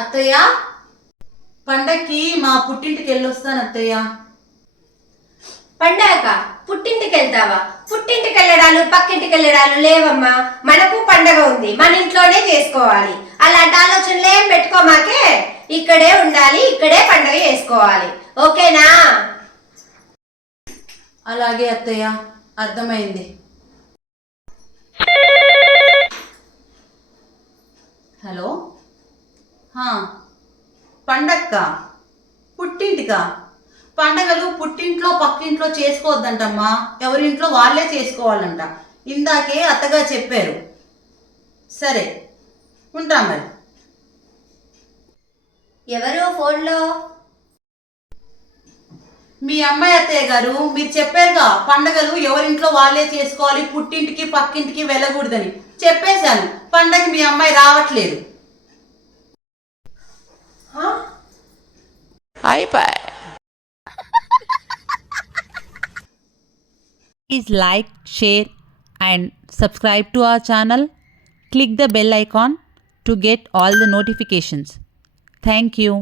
అత్తయ్య, పండక్కి మా పుట్టింటికి వెళ్ళొస్తాను అత్తయ్య. పండగ పుట్టింటికి వెళ్తావా? పుట్టింటికి వెళ్ళడాలు పక్కింటికి వెళ్ళడాలు లేవమ్మా. మనకు పండగ ఉంది, మన ఇంట్లోనే చేసుకోవాలి. అలాంటి ఆలోచనలు ఏం పెట్టుకోమాకే. ఇక్కడే ఉండాలి, ఇక్కడే పండగ చేసుకోవాలి. ఓకేనా? అలాగే అత్తయ్య, అర్థమైంది. హలో, పండక్క పుట్టింటికా? పండగలు పుట్టింట్లో పక్కింట్లో చేసుకోవద్దంటమ్మా, ఎవరింట్లో వాళ్ళే చేసుకోవాలంట. ఇందాకే అత్తగా చెప్పారు. సరే, ఉంటాం మరి. ఎవరు ఫోన్లో? మీ అమ్మాయి అత్తయ్య గారు. మీరు చెప్పారుగా పండగలు ఎవరింట్లో వాళ్ళే చేసుకోవాలి, పుట్టింటికి పక్కింటికి వెళ్ళకూడదని. చెప్పేశాను, పండగకి మీ అమ్మాయి రావట్లేదు. అయిపోయి. Please like, share and subscribe to our channel. Click the bell icon to get all the notifications. Thank you.